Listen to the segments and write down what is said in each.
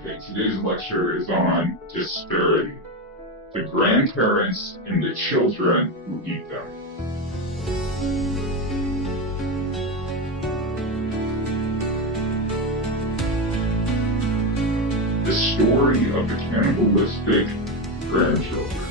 Okay, today's lecture is on disparity, the grandparents and the children who eat them. The story of the cannibalistic grandchildren.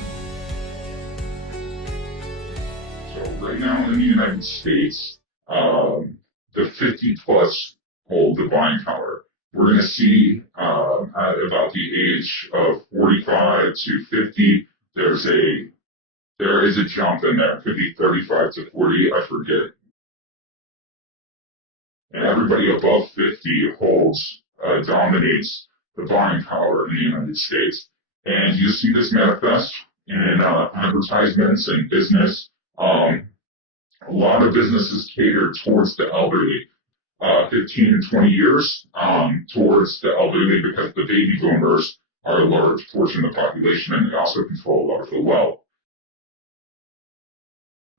So right now in the United States, the 50-plus hold the buying power. We're going to see at about the age of 45 to 50, there is a jump in there. It could be 35 to 40, I forget. And everybody above 50 dominates the buying power in the United States. And you see this manifest in advertisements and business. A lot of businesses cater towards the elderly. 15 and 20 years towards the elderly, because the baby boomers are a large portion of the population and they also control a lot of the wealth.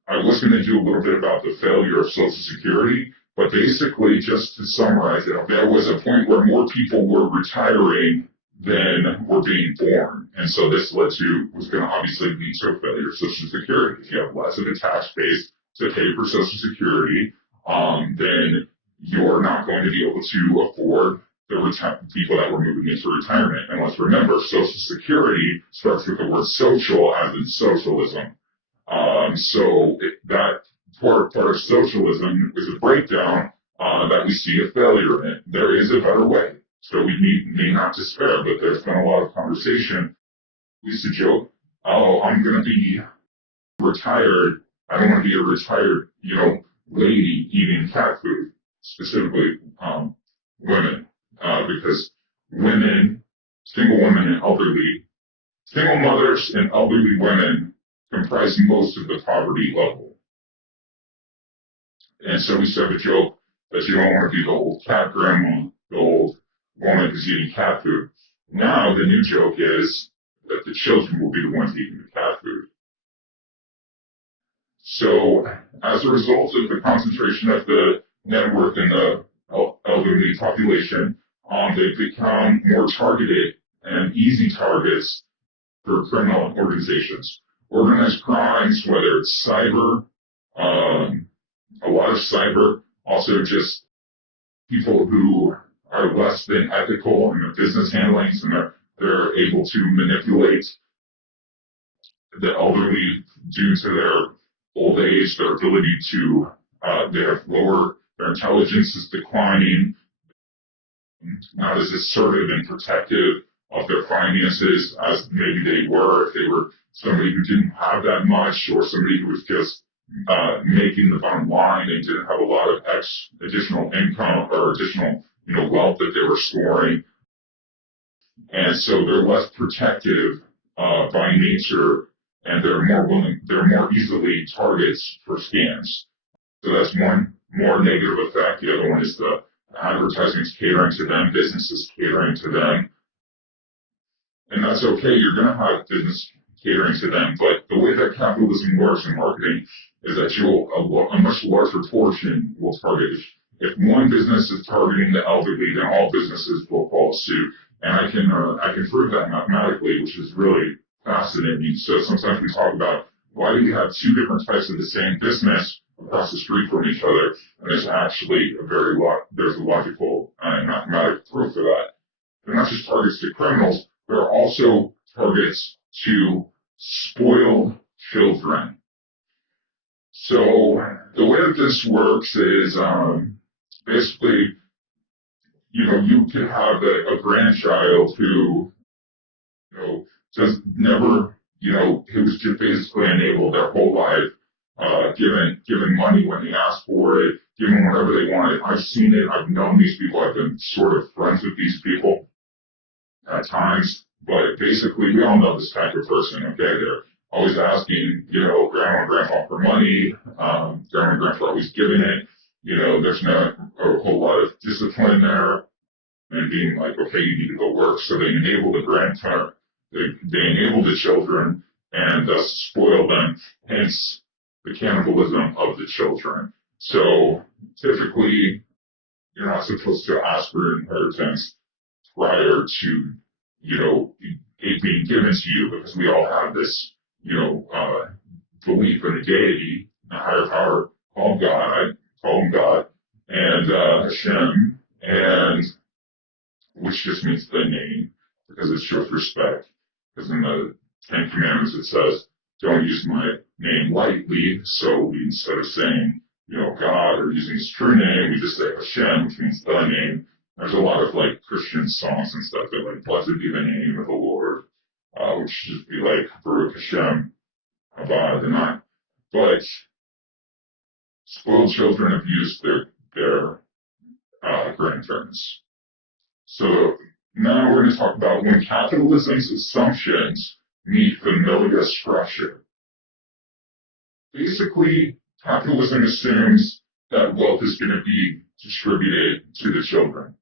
I was going to do a little bit about the failure of Social Security, but basically, just to summarize it, there was a point where more people were retiring than were being born. And so this was going to obviously lead to a failure of Social Security. If you have less of a tax base to pay for Social Security, then you're not going to be able to afford the people that were moving into retirement. And let's remember, Social Security starts with the word social, as in socialism. That part of socialism is a breakdown that we see a failure in. There is a better way. So we may not despair, but there's been a lot of conversation. We used to joke, oh, I'm going to be retired. I don't want to be a retired, lady eating cat food. Specifically women, because single women and single mothers and elderly women comprise most of the poverty level. And so we used to have a joke that you don't want to be the old cat grandma, the old woman who's eating cat food. Now the new joke is that the children will be the ones eating the cat food. So as a result of the concentration of the network in the elderly population, they've become more targeted and easy targets for criminal organizations. Organized crimes, whether it's cyber, a lot of cyber, also just people who are less than ethical in their business handlings, and they're able to manipulate the elderly due to their old age, their ability to, their intelligence is declining, not as assertive and protective of their finances as maybe they were if they were somebody who didn't have that much, or somebody who was just making the bottom line and didn't have a lot of additional income or additional wealth that they were storing. And so they're less protective by nature, and they're more easily targets for scams. So that's one more negative effect. The other one is the advertisements catering to them, businesses catering to them. And that's okay, you're going to have business catering to them, but the way that capitalism works in marketing is that a much larger portion will target. If one business is targeting the elderly, then all businesses will follow suit. And I can prove that mathematically, which is really fascinating. So sometimes we talk about, why do we have two different types of the same business across the street from each other? And there's actually there's a logical and mathematical proof for that. They're not just targets to criminals, they're also targets to spoiled children. So the way that this works is basically, you could have a grandchild who, just never, who was just basically enabled their whole life, given money when they asked for it, given whatever they wanted. I've seen it. I've known these people. I've been sort of friends with these people at times. But basically, we all know this type of person, okay? They're always asking, grandma and grandpa for money. Grandma and grandpa are always giving it. There's not a whole lot of discipline there. And being like, okay, you need to go work. So they enable the grandparent, they enable the children and thus spoil them. Hence, the cannibalism of the children. So typically, you're not supposed to ask for inheritance. prior to, it being given to you, because we all have this, belief in a deity, a higher power called God. I call him God, and Hashem, and which just means the name, because it shows respect. Because in the Ten Commandments it says, don't use my name lightly, so we, instead of saying, God, or using his true name, we just say Hashem, which means the name. There's a lot of like Christian songs and stuff that like, blessed be the name of the Lord, which should be like Baruch Hashem, Abad, and not. But spoiled children abuse their grandparents. So now we're going to talk about when capitalism's assumptions meet familial structure. Basically, capitalism assumes that wealth is going to be distributed to the children.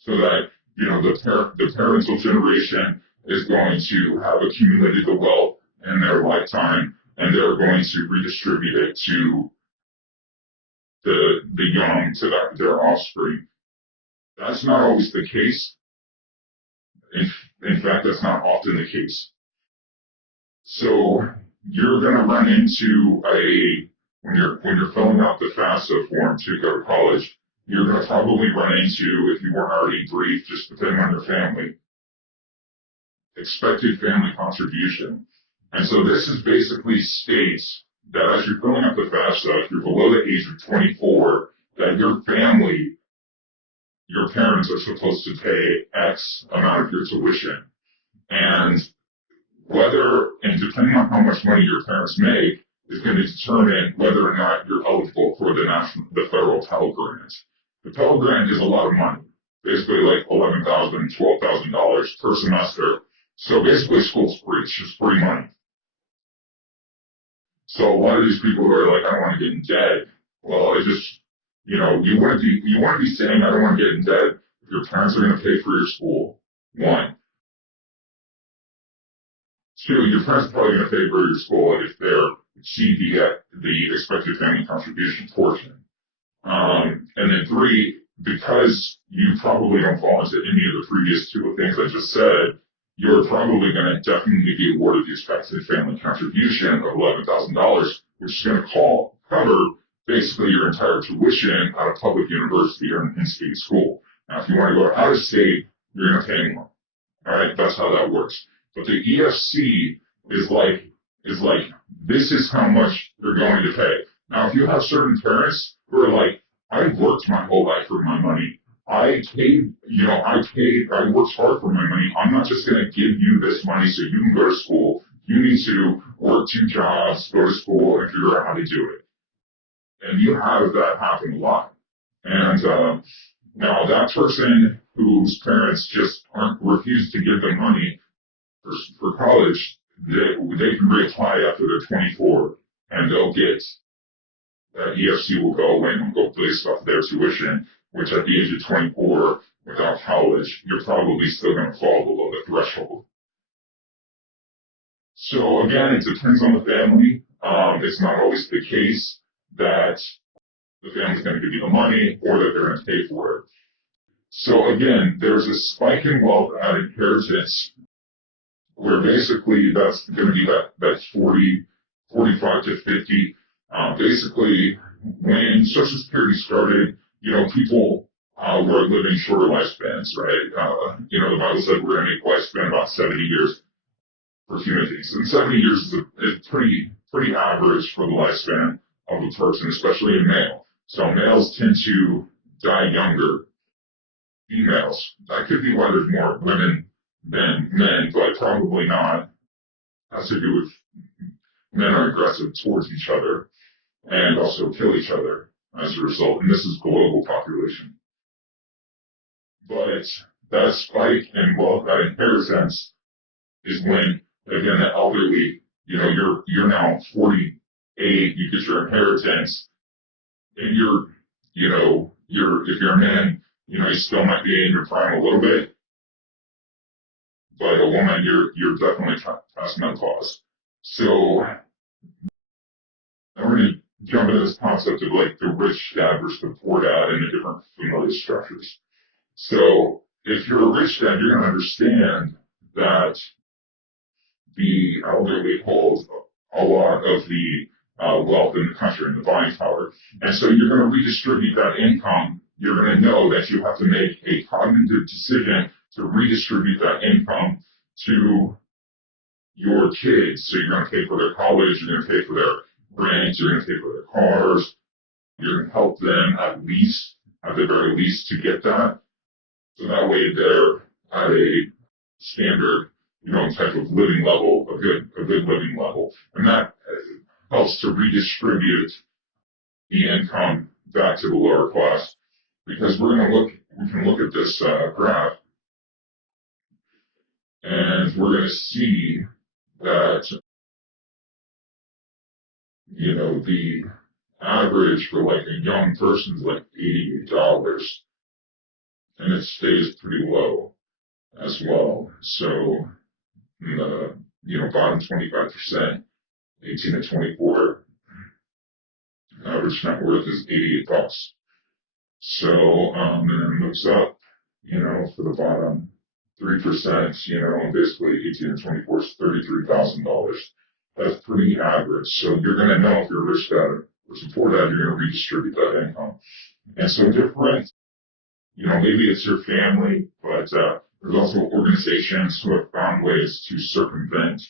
So that, the parental generation is going to have accumulated the wealth in their lifetime, and they're going to redistribute it to the young, to their offspring. That's not always the case. In fact, that's not often the case. So you're going to run into when you're filling out the FAFSA form to go to college, you're going to probably run into, if you weren't already briefed, just depending on your family, expected family contribution. And so this is basically states that as you're filling out the FAFSA, if you're below the age of 24, that your family, your parents are supposed to pay X amount of your tuition. And depending on how much money your parents make, is going to determine whether or not you're eligible for the federal Pell Grant. The Pell Grant is a lot of money, basically like $11,000, $12,000 per semester. So basically school's free, it's just free money. So a lot of these people who are like, I don't want to get in debt, well, it just, you want to be saying, I don't want to get in debt if your parents are going to pay for your school. One. Two, your parents are probably going to pay for your school if they're exceed the expected family contribution portion. And then three, because you probably don't fall into any of the previous two things I just said, you're probably going to definitely be awarded the expected family contribution of $11,000, which is going to cover basically your entire tuition at a public university or an in-state school. Now, if you want to go out of state, you're going to pay more. All right, that's how that works. But the EFC is like, this is how much they're going to pay. Now, if you have certain parents who are like, I worked my whole life for my money. I worked hard for my money. I'm not just going to give you this money so you can go to school. You need to work 2 jobs, go to school, and figure out how to do it. And you have that happen a lot. And now that person whose parents just refuse to give them money for college, they can reapply after they're 24, and they'll get that EFC will go away and go based off their tuition, which at the age of 24, without college, you're probably still going to fall below the threshold. So again, it depends on the family. It's not always the case that the family's going to give you the money or that they're going to pay for it. So again, there's a spike in wealth at inheritance where basically that's going to be that 45 to 50. Basically, when Social Security started, people were living shorter lifespans, right? The Bible said we're going to make lifespan about 70 years for human beings. And 70 years is pretty average for the lifespan of a person, especially a male. So males tend to die younger. Females, that could be why there's more women than men, but probably not. Has to do with men are aggressive towards each other and also kill each other as a result. And this is global population. But that spike in wealth, that inheritance, is when, again, the elderly, you're now 48, you get your inheritance, and if you're a man, you still might be in your prime a little bit, but a woman, you're definitely past menopause. So I'm going to jump into this concept of like the rich dad versus the poor dad and the different familial structures. So if you're a rich dad, you're going to understand that the elderly hold a lot of the wealth in the country and the buying power. And so you're going to redistribute that income. You're going to know that you have to make a cognitive decision to redistribute that income to your kids. So you're going to pay for their college, you're going to pay for their rent, you're going to pay for their cars. You're going to help them at the very least, to get that. So that way they're at a standard, type of living level, a good living level. And that helps to redistribute the income back to the lower class. Because we can look at this graph, and we're going to see that, the average for like a young person is like $88, and it stays pretty low as well. So in the, bottom 25%, 18 to 24, average net worth is $88. So, and then it moves up, for the bottom 3%, basically 18 to 24 is $33,000. That's pretty average. So you're going to know if you're a rich dad or some poor dad, you're going to redistribute that income. And so different, maybe it's your family, but there's also organizations who have found ways to circumvent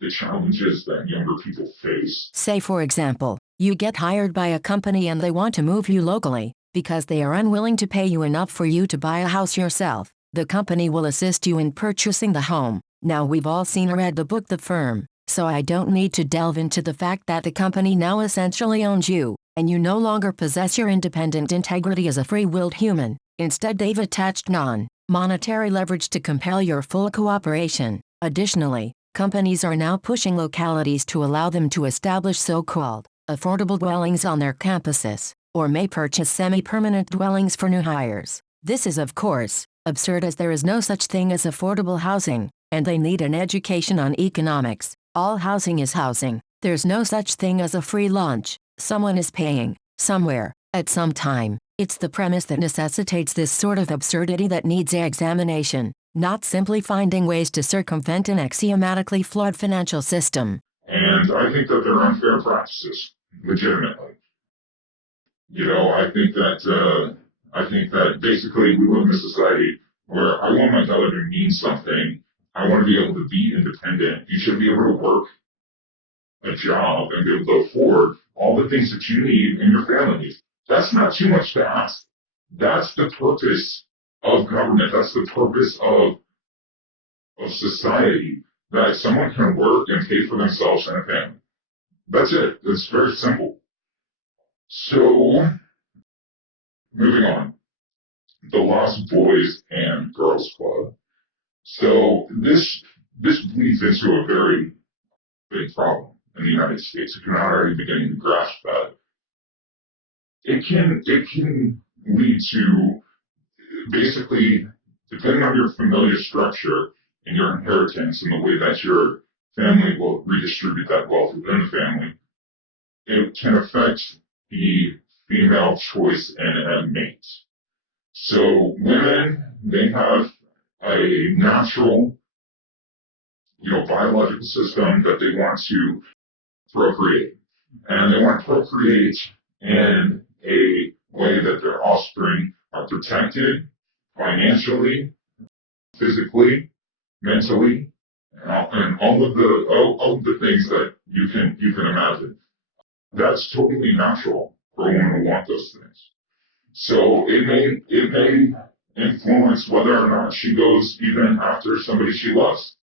the challenges that younger people face. Say, for example, you get hired by a company and they want to move you locally because they are unwilling to pay you enough for you to buy a house yourself. The company will assist you in purchasing the home. Now, we've all seen or read the book The Firm, so I don't need to delve into the fact that the company now essentially owns you, and you no longer possess your independent integrity as a free-willed human. Instead, they've attached non-monetary leverage to compel your full cooperation. Additionally, companies are now pushing localities to allow them to establish so-called affordable dwellings on their campuses, or may purchase semi-permanent dwellings for new hires. This is, of course, absurd, as there is no such thing as affordable housing, and they need an education on economics. All housing is housing. There's no such thing as a free lunch. Someone is paying, somewhere, at some time. It's the premise that necessitates this sort of absurdity that needs examination, not simply finding ways to circumvent an axiomatically flawed financial system. And I think that they're unfair practices, legitimately. I think that basically we live in a society where I want my dollar to mean something. I want to be able to be independent. You should be able to work a job and be able to afford all the things that you need and your family needs. That's not too much to ask. That's the purpose of government. That's the purpose of society, that someone can work and pay for themselves and a family. That's it. It's very simple. So, moving on. The Lost Boys and Girls Club. So this leads into a very big problem in the United States. If you're not already beginning to grasp that, it can lead to, basically, depending on your familial structure and your inheritance and the way that your family will redistribute that wealth within the family, it can affect the female choice in a mate. So women, they have a natural, biological system that they want to procreate. And they want to procreate in a way that their offspring are protected financially, physically, mentally, and all of the things that you can imagine. That's totally natural for a woman to want those things. So it may influence whether or not she goes even after somebody she loves.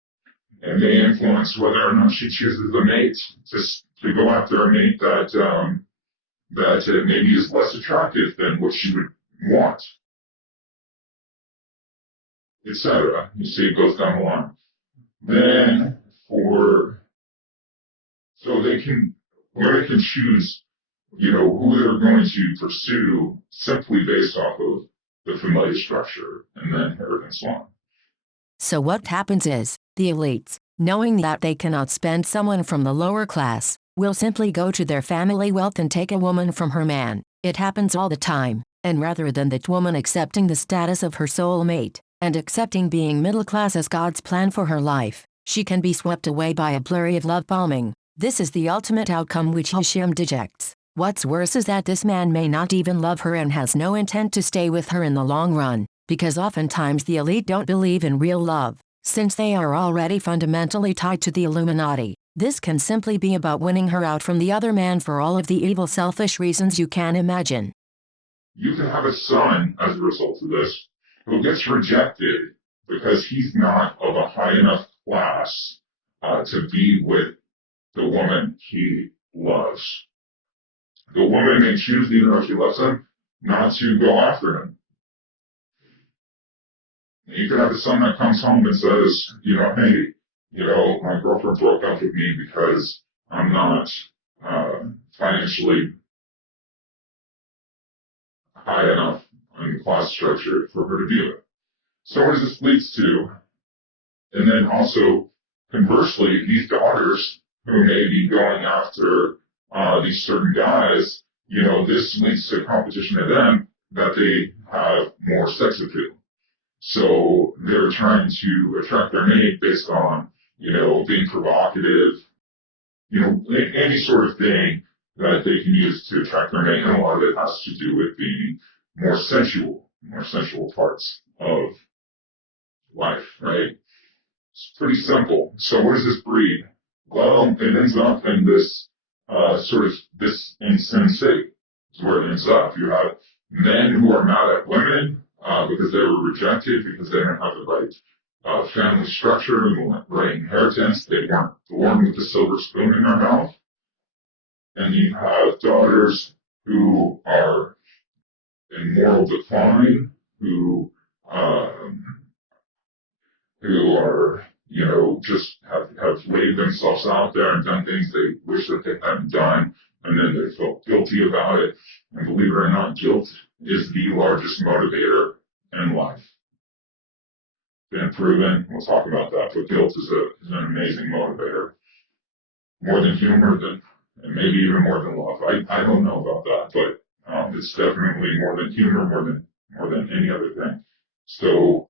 It may influence whether or not she chooses a mate to go after a mate that maybe is less attractive than what she would want, etc. You see, it goes down the line. Then women can choose, who they're going to pursue simply based off of the familial structure and the inheritance line. So what happens is, the elites, knowing that they cannot spend someone from the lower class, will simply go to their family wealth and take a woman from her man. It happens all the time, And rather than that woman accepting the status of her soulmate, and accepting being middle class as God's plan for her life, she can be swept away by a blurry of love bombing. This is the ultimate outcome which Hisham dejects. What's worse is that this man may not even love her and has no intent to stay with her in the long run, because oftentimes the elite don't believe in real love, since they are already fundamentally tied to the Illuminati. This can simply be about winning her out from the other man for all of the evil selfish reasons you can imagine. You can have a son as a result of this who gets rejected because he's not of a high enough class to be with the woman he loves. The woman may choose, even though she loves him, not to go after him. You could have a son that comes home and says, hey, my girlfriend broke up with me because I'm not financially high enough in the class structure for her to be with. So what does this lead to? And then also, conversely, these daughters who may be going after these certain guys, this leads to competition to them that they have more sex appeal. So they're trying to attract their mate based on, being provocative, any sort of thing that they can use to attract their mate. And a lot of it has to do with being more sensual parts of life, right? It's pretty simple. So what does this breed? Well, it ends up in this this insensate is where it ends up. You have men who are mad at women because they were rejected, because they didn't have the right family structure, the right inheritance. They weren't born with the silver spoon in their mouth. And you have daughters who are in moral decline, who are, just have laid themselves out there and done things they wish that they hadn't done, and then they felt guilty about it. And believe it or not, guilt is the largest motivator in life. Been proven, we'll talk about that, but guilt is an amazing motivator. More than humor, and maybe even more than love. I don't know about that, but it's definitely more than humor, more than any other thing. So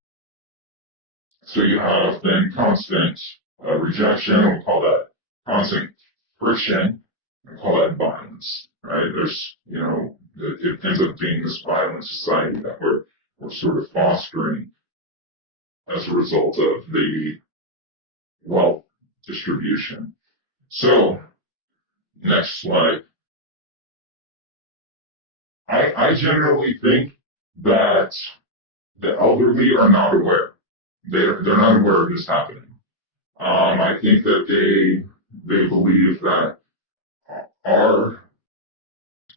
you have then constant rejection, we'll call that constant friction, we'll call that violence, right? There's, it ends up being this violent society that we're sort of fostering as a result of the wealth distribution. So, next slide. I generally think that the elderly are not aware. They're not aware of this happening. I think that they believe that our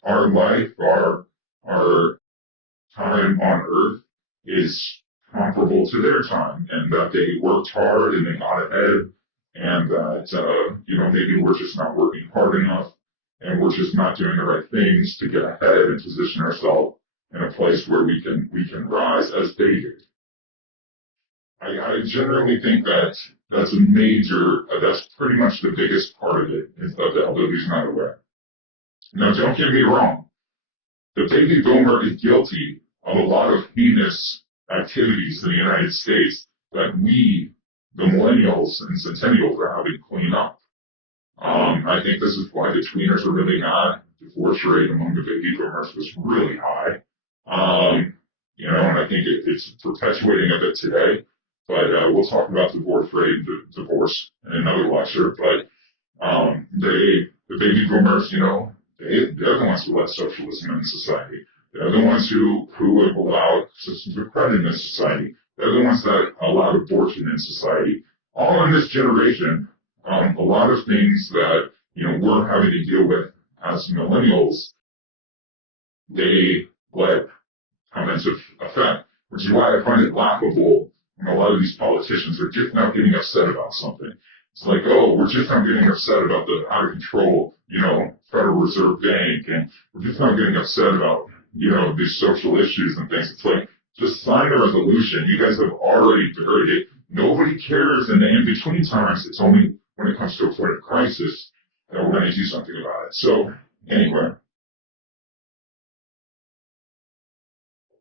life, our time on Earth is comparable to their time, and that they worked hard and they got ahead, and that maybe we're just not working hard enough, and we're just not doing the right things to get ahead and position ourselves in a place where we can rise as they did. I generally think that that's pretty much the biggest part of it, is that the elderly's not aware. Now, don't get me wrong. The baby boomer is guilty of a lot of heinous activities in the United States that we, the millennials and centennials, are having to clean up. I think this is why the tweeners are really mad. Divorce rate among the baby boomers was really high. And I think it's perpetuating a bit today. But we'll talk about divorce rate and divorce in another lecture. But the baby boomers, they're the ones who led socialism in society. They're the ones who have allowed systems of credit in society. They're the ones that allowed abortion in society. All in this generation, a lot of things that we're having to deal with as millennials, they let come into effect, which is why I find it laughable when a lot of these politicians are just now getting upset about something. It's like, oh, we're just now getting upset about the out of control, Federal Reserve Bank, and we're just now getting upset about, these social issues and things. It's like, just sign a resolution. You guys have already buried it. Nobody cares in the in-between times. It's only when it comes to a point of crisis that we're going to do something about it. So, anyway.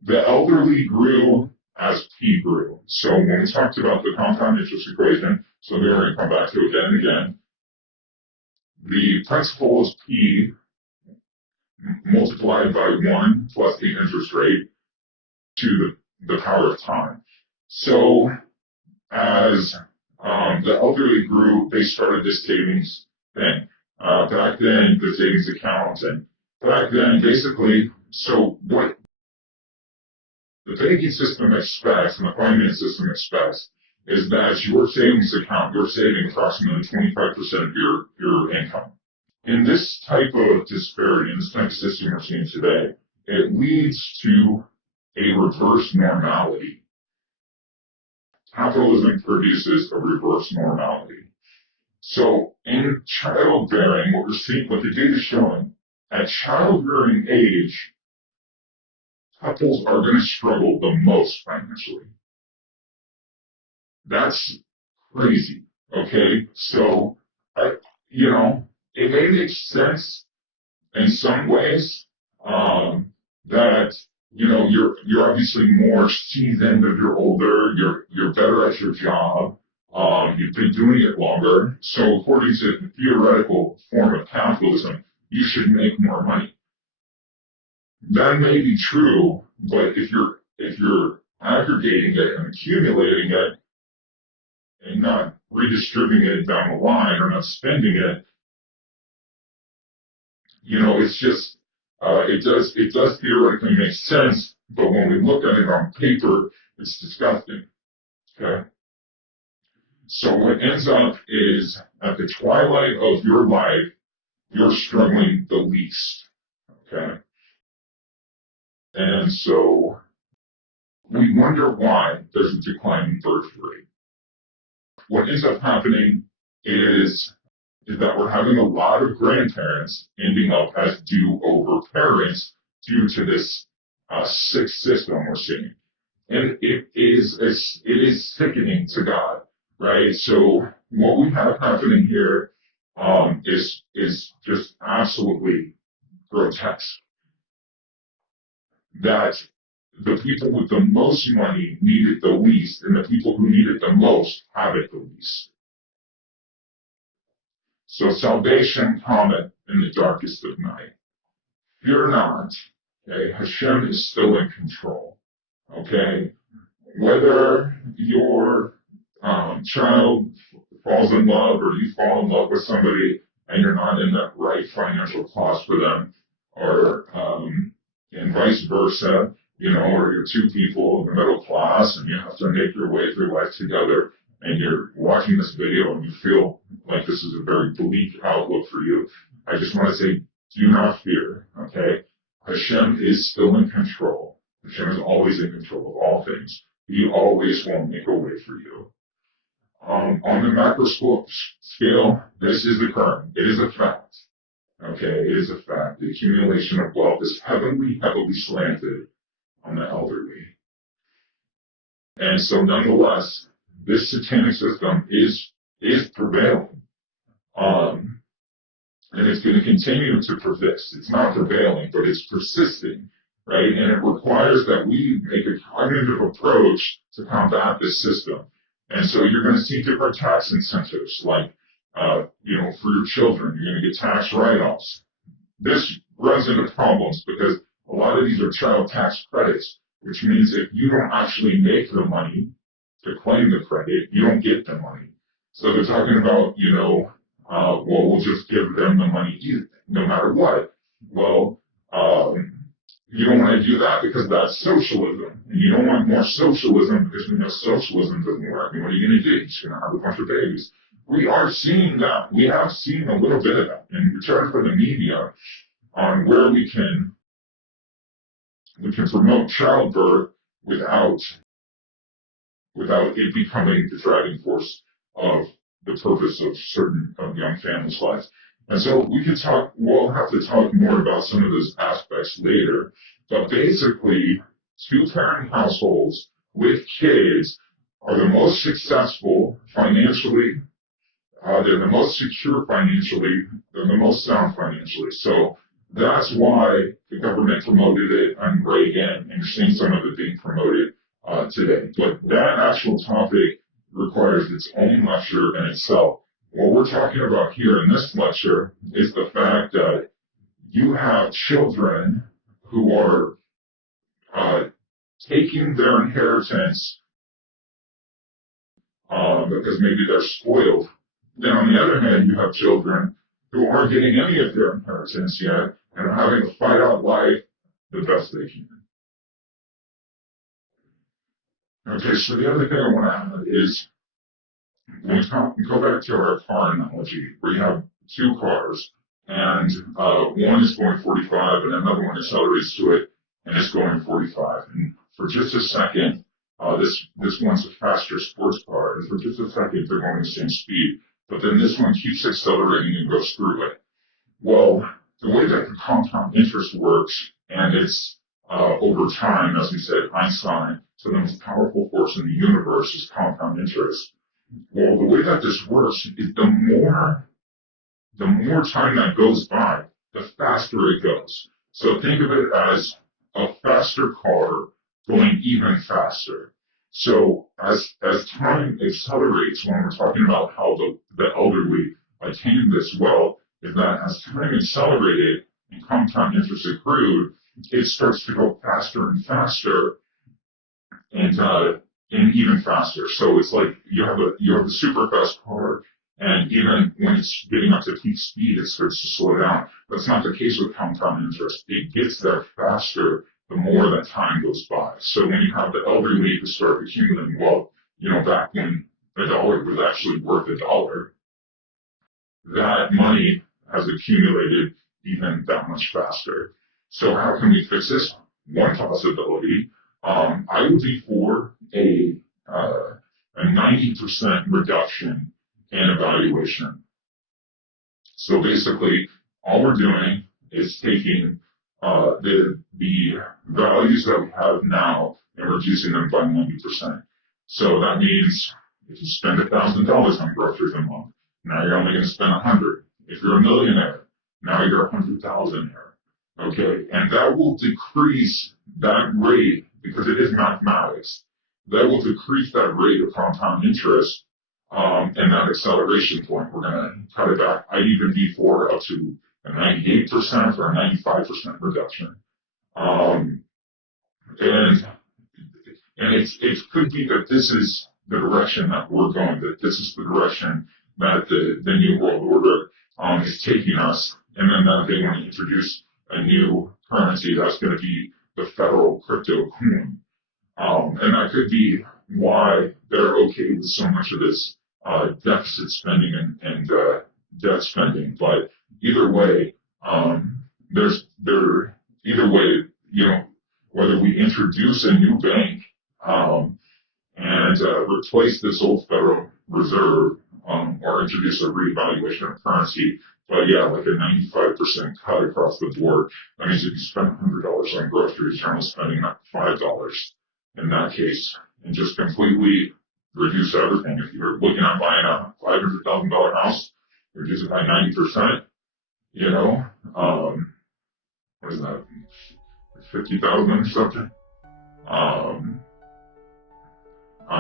The elderly grew as P grew. So when we talked about the compound interest equation, so we're going to come back to it again and again, the principal is P multiplied by 1 plus the interest rate to the power of time. So as the elderly grew, they started this savings thing. Back then, the savings account, and back then, basically, so what the banking system expects and the finance system expects is that your savings account, you're saving approximately 25% of your income. In this type of disparity, in this type of system we're seeing today, it leads to a reverse normality. Capitalism produces a reverse normality. So in childbearing, what the data is showing, at childbearing age, couples are going to struggle the most financially. That's crazy, okay? So, it may make sense in some ways that, you're obviously more seasoned if you're older, you're better at your job, you've been doing it longer. So according to the theoretical form of capitalism, you should make more money. That may be true, but if you're aggregating it and accumulating it and not redistributing it down the line or not spending it, it's just it does theoretically make sense, but when we look at it on paper, it's disgusting. Okay. So what ends up is at the twilight of your life, you're struggling the least. Okay. And so we wonder why there's a decline in birth rate. What ends up happening is that we're having a lot of grandparents ending up as do-over parents due to this sick system we're seeing. And it is sickening to God, right? So what we have happening here is just absolutely grotesque. That the people with the most money need it the least, and the people who need it the most have it the least. So salvation cometh in the darkest of night. Fear not, okay? Hashem is still in control, okay? Whether your child falls in love or you fall in love with somebody and you're not in the right financial class for them, or and vice versa, or you're two people in the middle class and you have to make your way through life together, and you're watching this video and you feel like this is a very bleak outlook for you, I just want to say, do not fear, okay? Hashem is still in control. Hashem is always in control of all things. He always will make a way for you. On the macro scale, this is occurring. It is a fact. Okay, it is a fact. The accumulation of wealth is heavily slanted on the elderly. And so nonetheless, this satanic system is prevailing. And it's going to continue to persist. It's not prevailing, but it's persisting, right? And it requires that we make a cognitive approach to combat this system. And so you're going to see different tax incentives, like, for your children, you're going to get tax write-offs. This runs into problems because a lot of these are child tax credits, which means if you don't actually make the money to claim the credit, you don't get the money. So they're talking about, we'll just give them the money no matter what. Well, you don't want to do that because that's socialism. And you don't want more socialism because we know socialism doesn't work. And what are you going to do? You're just going to have a bunch of babies. We are seeing that. We have seen a little bit of that. And we try to put the media on where we can promote childbirth without it becoming the driving force of the purpose of certain young families' lives. And so we'll have to talk more about some of those aspects later. But basically, two-parent households with kids are the most successful financially. They're the most secure financially. They're the most sound financially. So That's why the government promoted it on Reagan, and you're seeing some of it being promoted today. But that actual topic requires its own lecture in itself. What we're talking about here in this lecture is the fact that you have children who are taking their inheritance because maybe they're spoiled. Then on the other hand, you have children who aren't getting any of their inheritance yet and are having to fight out life the best they can. Okay, so the other thing I want to add is, when we go back to our car analogy, where you have two cars, and one is going 45 and another one accelerates to it and it's going 45. And for just a second, this one's a faster sports car, and for just a second they're going the same speed. But then this one keeps accelerating and goes through it. Well, the way that the compound interest works, and it's over time, as we said, Einstein, so the most powerful force in the universe is compound interest. Well, the way that this works is the more time that goes by, the faster it goes. So think of it as a faster car going even faster. So as time accelerates, when we're talking about how the elderly attain this wealth, is that as time accelerated and compound interest accrued, it starts to go faster and faster, and even faster. So it's like you have a super fast car, and even when it's getting up to peak speed, it starts to slow down. That's not the case with compound interest. It gets there faster the more that time goes by. So when you have the elderly who start accumulating wealth, back when a dollar was actually worth $1, that money has accumulated even that much faster. So how can we fix this? One possibility, I would be for a 90% reduction in evaluation. So basically, all we're doing is taking the values that we have now and reducing them by 90%. So that means if you spend $1,000 on groceries a month, now you're only going to spend 100. If you're a millionaire, now you're 100,000 here. Okay, and that will decrease that rate because it is mathematics. That will decrease that rate of compound interest and that acceleration point. We're going to cut it back. I'd even be for up to a 98% or a 95% reduction. And it could be that this is the direction that we're going, that this is the direction that the New World Order is taking us, and then they want to introduce a new currency that's going to be the federal crypto coin. And that could be why they're okay with so much of this deficit spending and debt spending. But either way, whether we introduce a new bank and replace this old Federal Reserve or introduce a reevaluation of currency, but yeah, like a 95% cut across the board. That means if you spend $100 on groceries, you're only spending $5 in that case, and just completely reduce everything. If you're looking at buying a $500,000 house, reduce it by 90%, what is that, 50,000 or something? I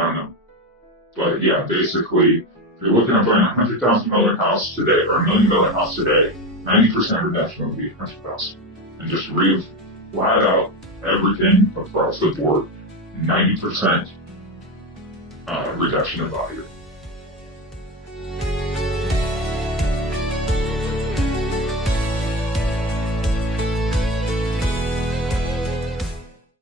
don't know. But yeah, basically, if you're looking at buying a $100,000 house today or $1 million house today, 90% reduction would be $100,000. And just flat out everything across the board, 90% reduction of value.